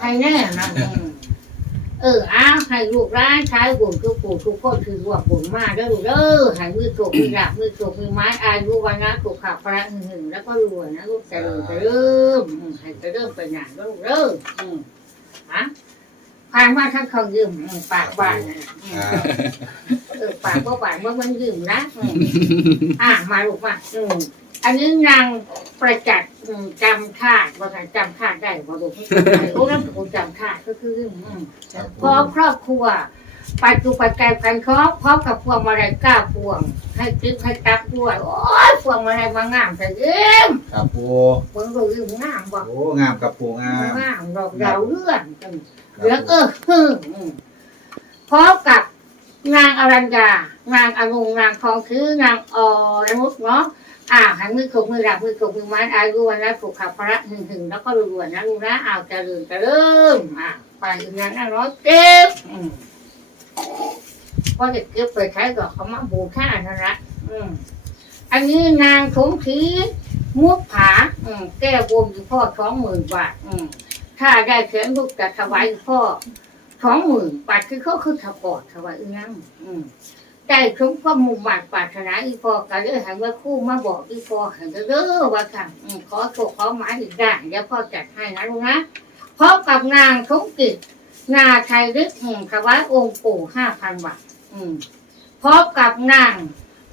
ให้แน่นะเอออ้าวให้ลูกร้านใช้บุญทุกปู่ทุกคนคือรวบบุญมากแล้วเด้อให้มือโกมือดับมือโกมือไม้อายุวันนะถูกขับพระหนึ่งแล้วก็รวยนะลูกจะเริ่มจะเริ่มให้จะเริ่มไปงานแล้วลูกเด้ออืม ผ่านมาทั้งเขายืมปากบ้านนะอืมครับเออปากว่าหวานว่ามันยืมนะอะมาลูกมาอืมอันนี้นางประจักษ์จำคาดว่ากาจำคาดได้ว่าลูกโอ้แล้วผมจำคาดก็คือพร้อครอบครัว ปัจจุปัจจัยกันครอบพร้อมกับพวงมาลัยเก้าพวง ให้ติ๊บให้ตับด้วยโอ้ยพวงมาลัยมางามแต่เยี่ยมครับปูพวงดูยืมงามบ่โอ้งามครับปูงามงามดอกดาวเลื่อนครับแล้วเออฮึ่มอืมพร้อมกับนางอรัญญานางอนุนางทองคือนางอรนุชเนาะอ่าหันมือขกมือดับมือขกมือไม้อายุวันนะถูกขับพระหึงหึงแล้วก็รวยๆนะลูกนะเอาจะเริ่มจะเริ่มอ่าไปอีกนางนั่งร้อยเก็บอืม พอเด็กเก็บไปใช้ก็เขามาบูชานั่นละอืมอันนี้นางสมศรีมุกผาอืมแก้บนอยู่พ่อสองหมื่นบาทอืมถ้าได้เขียนลูกจะถวายพ่อสองหมื่นบาทคือเขาคือถวายถวายอีนั่งอืมได้ชมความมุ่งมั่นปรารถนาอีพอกันเลยหันว่าครู่มาบอกอีพอหันเด้อว่าค่ะอืมขอโชคขอหมายอีกได้เดี๋ยวพ่อจัดให้นะลูกนะพร้อมกับนางทงกิจนาไทยฤทธิ์อืมถวายองค์ปู่ห้าพันบาทอืม พร้อมกับนาง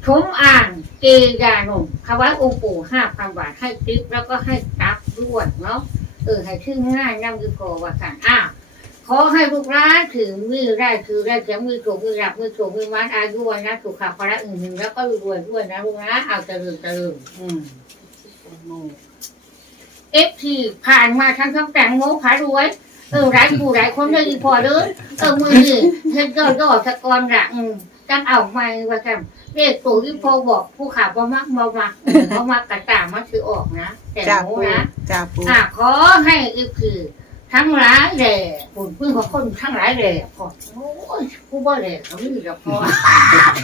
ชมอ่านเกยานุ่มถวายองค์ปู่ห้าพันบาทให้ติ๊บแล้วก็ให้ตับด้วยเนาะเออให้ชื่อง่ายนั่งคือพอว่ากันอ้าวขอให้ลูกร้านถึงมือได้คือได้เสียงมือถูกมือหลับมือถูกมือมัดอายุวันนะถูกขับพระอื่นหนึ่งแล้วก็รวยด้วยนะลูกนะเอาเจริญเจริญอืมเอฟทีผ่านมาทั้งทั้งแต่งโมผารวย เออหลายผู้หลายคนเลยอีพอเลยเออมือนี่เฮ็ดยอดยอดสะกอนละอืมจังเอาไม่ว่ากันเรียกตัวที่พอบอกผู้ขับบ่มักบ่มักเออบ่มักกระตามมันคือออกนะแต่จ้าโมปูนะ จ้าปูอะขอให้อีกคือทั้งหลายแหล่ปุ่นเพื่อนของคนทั้งหลายแหล่พอโอ้ยผู้บ่แหล่เขาไม่มีหรอกพอ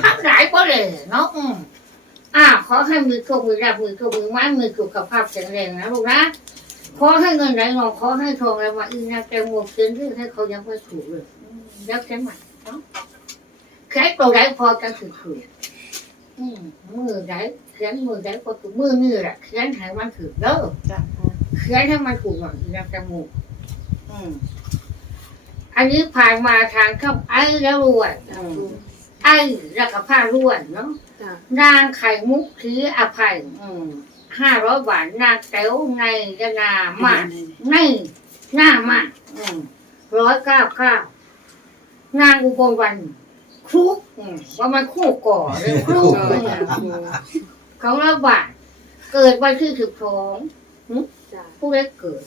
ทั้งหลายบ่แหล่เนาะอืมอะขอให้มือโชคมือรับมือโชคมือไม้มือสุขภาพแข็งแรงนะลูกนะ ขอให้เงินไหลนองขอให้ทองไหลมาอีนะแกงวงเขียนที่ให้เขายังไม่ถูกเลยอืมแล้วแค่ไหนเนาะแค่ตัวไหนพอจะถือถืออืมมือไหนเขียนมือไหนก็ถูกมือนี่แหละเขียนให้มันถือเด้อจ้าปูเขียนให้มันถูกหน่อยนะจมูกอืมอันนี้ผ่านมาทางเข้าไอ้แล้วรวยอืมไอ้แล้วก็ผ้ารวยเนาะจ้านางไข่มุกทีอภัย อืม ห้าร้อยบาทนางเต๋วในยนามากในหน้ามากร้อยเก้าเก้านางอุบลวันครุกว่ามันคู่ก่อเครุกของเราบาทเกิดวันที่สิบสองผู้ได้เกิด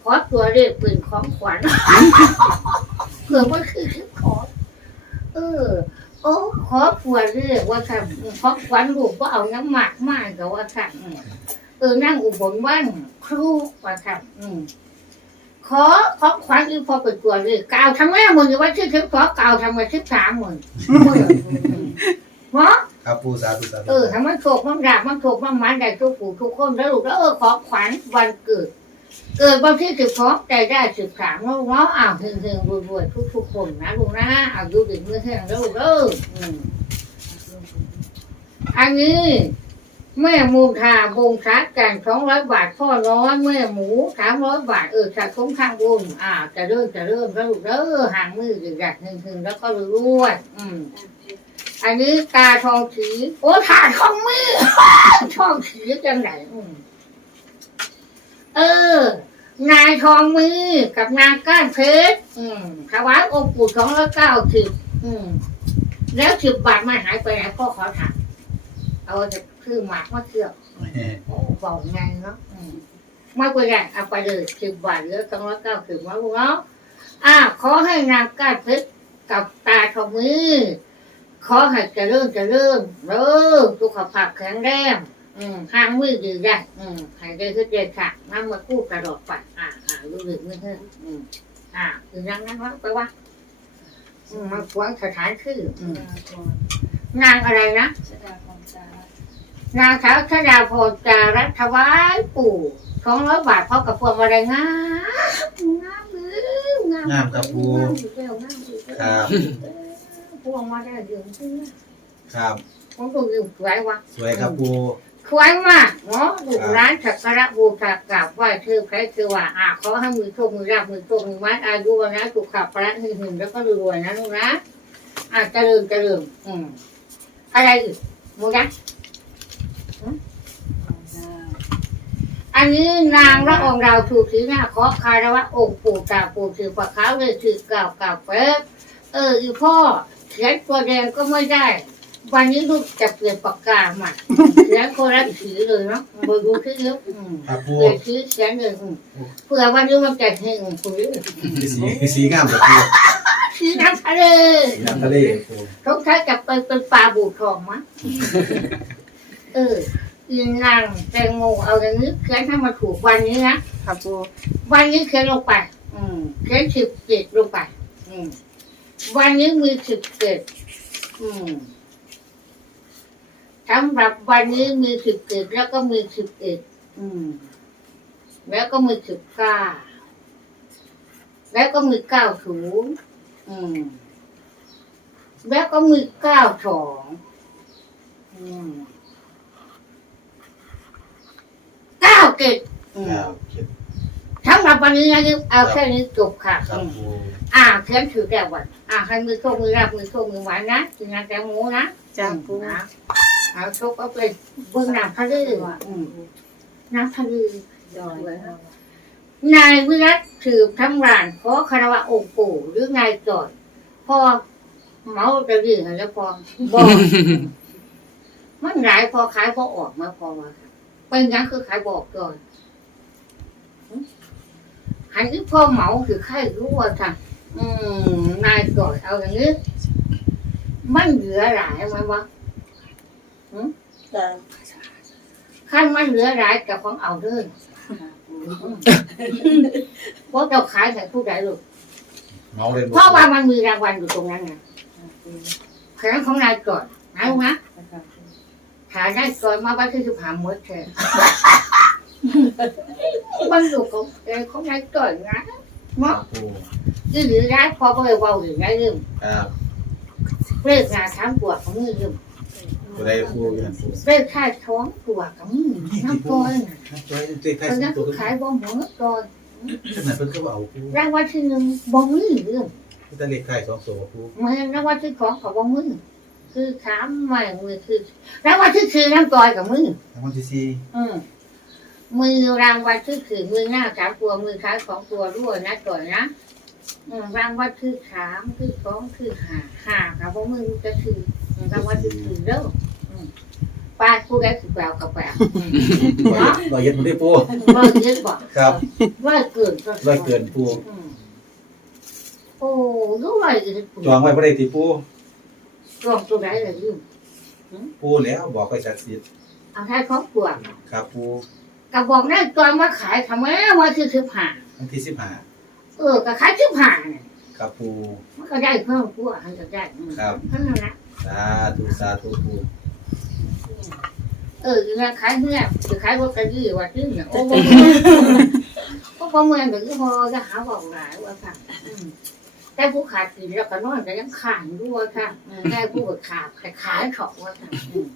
เพราะตัวเลขเป็นของขวัญเกิดวันที่สิบสองเออ อ้ขอตัวเลขว่าค่ะของขวัญลูกว่าเอาน้ำหมักมากกับว่าค่ะเออนั่งอุบลบ้านครูว่าค่ะอืมขอของขวัญอีพอเป็นตัวเลขกล่าวทำไมมึงอยู่วันที่สิบสอกล่าวทำไมสิบสามมึงเนาะครับปูสาธุสาธุเออถ้ามันโศกมันดาบมันโศกมันหมันได้ทุกผู้ทุกคนแล้วลูกแล้วเออขอขวัญวันเกิด เกิดวันที่สิบสองใจได้สิบสามล้วเนาะอ้าวเฮงเฮงรวยรวยทุกๆคนนะลูกนะเอาดูดึงมือแห้งแล้วลูกเอออืมอันนี้แม่มูทาบงชักกันสองร้อยบาทพ่อน้อยแม่หมูสามร้อยบาทเออสะสมข้างบนอ่าจะเริ่มจะเริ่มแล้วลูกเด้อห่างมือดึงดักหนึ่งหนึ่งแล้วก็รวยอืมอันนี้ตาทองสีโอ้ตาทองมือทองสีจังไหนอืม นายทองมือกับนางก้านเพชรอืมถวายองค์ปู่สองร้อยเก้าสิบอืม แล้วสิบบาทมันหายไปไหนพ่อขอถามเอาจะคือหมากมาเชื่อโอ้บอกไงเนาะอืมไม่เป็นไรเอาไปเลยสิบบาทเหลือสองร้อยเก้าสิบมาลูกเนาะอ่าขอให้นางก้านเพชรกับตาทองมือขอให้เจะเริ่มจะเริ่มเริ่มสุขภาพแข็งแรง อืมห้างมือดีได้ อืมให้ได้คือเด็ดค่ะน้ำมาคู่กระโดดไปอ่าอ่ารู้หรือไม่เท่อืมอ่าคือยังนั้นวะไปว่าอืมมันขวางสถานที่อืมนางอะไรนะชดาพรจ้านางสาวชดาพรจารัตถวายปู่สองร้อยบาทพร้อมกับพวงมาลัยงามงามเลยงามครับปูงามอยู่แล้วงามอยู่แล้วครับเออพวงมาได้เดือนเพื่อครับผมก็อยู่สวยวะสวยครับปู สวยมากเนาะดูร้านสักการะบูชากราบไหว้เธอใครคือว่าอะขอให้มือโชคมือราบมือโชคมือมัดอายุวันนะสุขภาพระหึ่งหึ่งแล้วก็รวยนะลูกนะอะเจริญเจริญอืมอะไรอีกมูนะอันนี้นางละอองดาถูกสีหน้าขอคารวะองค์ปู่ตาปู่ถือปากขาเลยถือกล่าวกล่าวเป๊ะเอออีพ่อเขียนตัวแดงก็ไม่ได้ วันนี้ลูกจะเปลี่ยนปากกาใหม่เขียนคนละสีเลยเนาะเบอร์ดูที่เยอะอืมครับปูเปลี่ยนสีเขียนเลยอืมเผื่อวันนี้มันจะเฮงคุณสีสีงามครับปูสีน้ำทะเลสีน้ำทะเลปูทุกท่านจะไปเป็นปลาบูทองมั้งเอออีนางแตงโมเอาอย่างนี้เขียนให้มาถูกวันนี้นะค่ะปูวันนี้เขียนลงไป อืมเขียนสิบเจ็ดลงไป อืมวันนี้มีสิบเจ็ดอืม สำหรับวันนี้มีสิบเจ็ดแล้วก็มีสิบเอ็ดอืมแล้วก็มีสิบเก้าแล้วก็มีเก้าศูนย์อืมแล้วก็มีเก้าสองอืมเก้าเจ็ดอืมครับเขียนสำหรับวันนี้นะเอาแค่นี้จบค่ะครับอืมปูอ่าเขียนถือแก้ววันอ่าให้มือโชคมือรับมือโชคมือหวานนะกินน้ำแตงโมนะ จ้าปู นะ เอาโชคเอาไปเบื้องน้ำทะเลอืมน้ำทะเลจอยนายวิรัตถือทำร้านขอคารวะองค์ปู่หรือนายจอดพอเมาจะดีกันแล้วพอบอกมันหลายพอขายพอออกมาพอว่าเป็นยังคือขายบอกก่อนหันที่พ่อเหมาคือใครรู้ว่าท่านอืมนายจอดเอาอย่างนี้มันเหลือหลายไหมวะ จ้าขั้นมันเหลือหลายกับของเอาเด้อพราะเราขายแต่ผู้ใดลูกเมาเลยเพราะว่ามันมีรางวัลอยู่ตรงนั้นไงคณะของนายก่อนนะลูกนะหาได้ก่อนมาว่าที่สิบหาหมดเถอมันอยู่ของของนายก่อนนะครัเนาะยืหรือได้พอไปเลยว่าอยู่ได้ยืมเลิกงานทั้งปวดของมือยืม ตัวใดปูอยู่หันปูเลิกค่าท้องปวดของมือน้ำก้อยน่ะน้ำจ้อยเจ๊ไข่เพราะสอนั้งนตัวขายบ่หมดก่อนขนาดเพิ่นก็เอาปูรางวัลที่หนึ่งบ่มือยืมแต่เล็กไข่สองตัวปูมันรางวัลที่สองของบ่มือคือขามใหม่มือคือรางวัลที่สี่น้ำก้อยกับมือรางวัลที่สี่อืมมือรางวัลที่สี่มือหน้าสามตัวมือท้ายสองตัวด้วยนะก่อนนะอืมรางวัลที่สามที่สองที่ห้าห้ากับบ่มือจะคืออืมรางวัลที่สี่เด้ออืม ป้าผู้ใดสิแปลกับแปลอืมร้อยร้อยเย็ดหมดได้ปูว่าเยอะบอกครับว่าเกินร้อยเกินปูอืมโอ้รู้ว่าเกินจองไว้บ่ได้ติปูกล่องตัวไหนเลยยืมปูแล้วบอกไปศักดิ์สิทธิ์เอาให้ครอบครัวครับปูกับบอกได้ตอนมาขายทำไมว่าที่สิบห้าวันที่สิบห้าเออก็ขายสิบห้าเนี่ยครับปูมันก็ได้เพิ่มกว่ามันก็ได้อืมครับเท่านั้นนะสาธุสาธุปู เอออีนั่นขายเนี่ยคือขายรถกระยี่ว่าที่เนี่ยโอ้โหก็ประเมินถึงพอจะหาบอกหลายว่าค่ะอืมแต่ผู้ขาดกินแล้วก็นอนก็ยังขาดด้วยค่ะอืมได้ผู้ขาดขายเถาะว่าค่ะอืม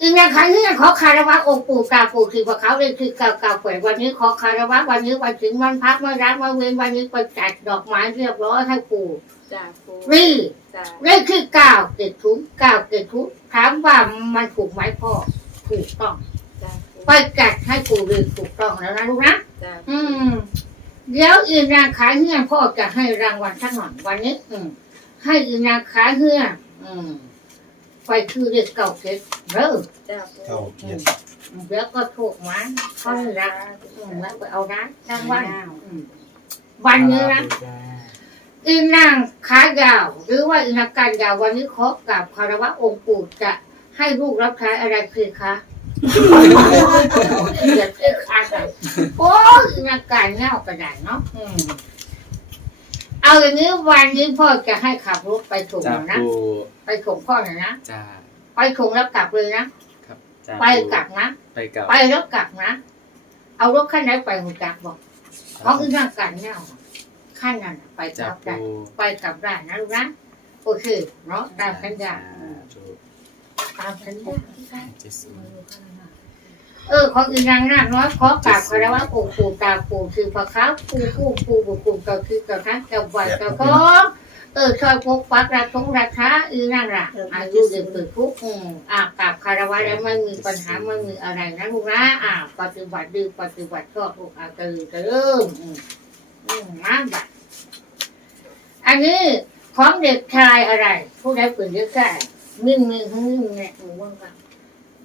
อีนั่นขายเนี่ยขอคารวะองค์ปู่ตาปู่คือพระเขาเลยคือเก่าเก่าเปิดวันนี้ขอคารวะวันนี้วันถึงวันพักวันรักวันเว้นวันนี้ไปจัดดอกไม้เรียบร้อยให้ปู่ จ้าปูนี่จ้าเลขคือเก้าเจ็ดทุกเก้าเจ็ดทุกถามว่ามันถูกไหมพ่อถูกต้องจ้าปูไปจัดให้ปู่เลยถูกต้องแล้วนะลูกนะจ้าอืมเดี๋ยวอีนางขายเฮือนพ่อจะให้รางวัลสักหน่อยวันนี้ อืมให้อีนางขายเฮือนอืมไปคือเด็กเก่าเก็ดเด้อจ้าปูเก้าเจ็ดเดี๋ยวก็ถูกมันเขาให้รักอืมแล้วไปเอานะรางวัลอืมวันนี้นะ อีนางขายาวหรือว่าอีนางการยาววันนี้ขอกราบคารวะองค์ปู่จะให้ลูกรับใช้อะไรคือคะเดี๋ยวคือขาดโอ้ยอีนางการเงากระดาษเนาะอืมเอาอย่างนี้วันนี้พ่อจะให้ขับรถไปส่งจ้านะปูไปส่งพ่อหน่อยนะจ้าไปส่งแล้วกลับเลยนะ ครับจ้าไปกลับนะ ไปกลับไปแล้วกลับนะ เอารถคันไหนไปหัวจักบอกเพราะอีนางการเงา ขขั้นนั้นไปจ้ากับได้ปูไปกับได้นะลูกนะโอเคเนาะตามสัญญาอืมธุตามสัญญาเจ็ดศูนย์เออของอีนางนาคน้อยขอกราบคารวะปู่ปู่ตาปู่คือพระค้าปู่ปู่ปู่ปู่ปู่ก็คือกับทั้งกับวันกับของเออช่วยปกปักรักสงรักษาอีนางละอายุเดือนเปิดคุกอืมอ่ากราบคารวะแล้วไม่มีปัญหาไม่มีอะไรนะลูกนะอ่าปฏิบัติดีปฏิบัติชอบลูกอาตือจะเริ่มอืมอืมมาบัด อันนี้ของเด็กชายอะไร ผู้ใดเปิดเด็กชายมิ่งมิ่งมิ่งเนี่ยหนูว่ากัน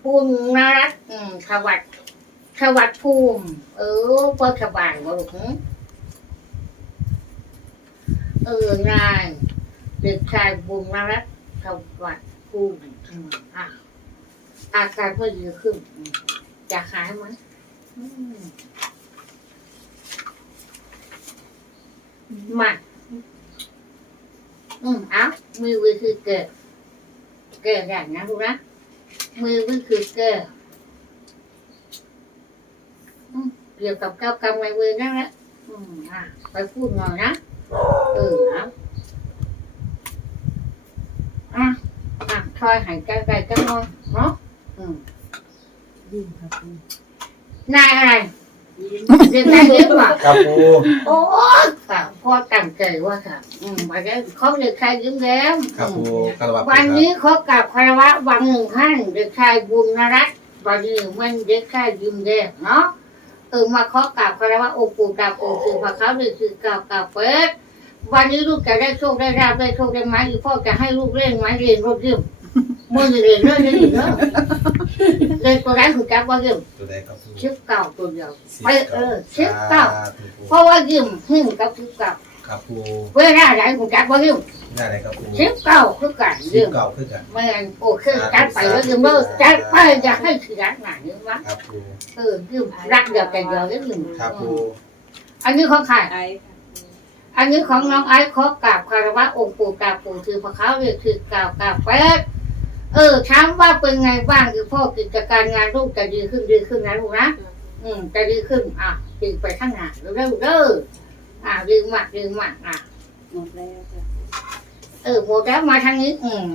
ปุณนรัตอืมขวัดขวัดภูมิ เออเปิดสบายบ่ลูกเออนายเด็กชายบุญนรัตขวัดภูมิอะอาการก็ดีขึ้นอืมจะหายไหมมา อืมเอ้ามือวิคือเกิด เกิดอย่างนะลูกนะมือวิคือเกิดอืมเกี่ยวกับเก้ากรรมในมือนั่นแหละอืมอะไปพูดหน่อยนะเออเอาอะอะคอยหายใจไปกันหน่อยเนาะอืมยิ้มครับนายอะไร เด็กนายเรียกว่าครับปูโอ้ยค่ะพ่อตั้งใจว่าค่ะอืมวันนี้เขาเด็กชายยิ้มแย้มครับอืปูมคารวะปูวันครับนี้เขากลับคารวะวังหนึ่งท่านเด็กชายบุญนรัตน์วันนี้มันเด็กชายยิ้มแย้มเนาะเออมาเขากลับคารวะองค์ปู่กราบองค์คือพระเขาเลยคือกราบกราบเปิดวันนี้ลูกจะได้โชคได้ราบได้โชคได้ไหมอีพ่อจะให้ลูกเล่นไหมเรียนรถยืมมือเรียนเรื่องนี้เนาะ เล่นตัวนั้นคือจับว่ายืมตัวใดครับปูชิปเก่าตัวเดียวสิบไปเออชิปเก่าสธุปูเพราะว่ายืมหิ้งกับชิปเก่าครับปูเวลาไหนกูจับว่ายืมได้เลยครับปูชิปเก่าคือกันสิยืบมเก่าขึ้นกันแม่นโอเคจัดไปแล้วยืมเลิกจัดไปจะให้ขยันหนายืมวะครับปูเออยืมรักเดียวแต่เดียวได้ยืมครับปูอันนี้ของใคร ไอค่ะอันนี้ของน้องไอ้ขอกราบคารวะองค์ปู่กราบปู่คือพระเขาเรียกคือกราบกราบแป๊ด เออถามว่าเป็นไงบ้างคือพ่อกิจการงานลูกจะดีขึ้นดีขึ้นนะลูกนะอืมจะดีขึ้นอะดีไปข้างหน้าเร็วๆเด้ออะดีมากดีมากอะหมดแล้วจ้ะเออโมแล้วมาทางนี้ อืม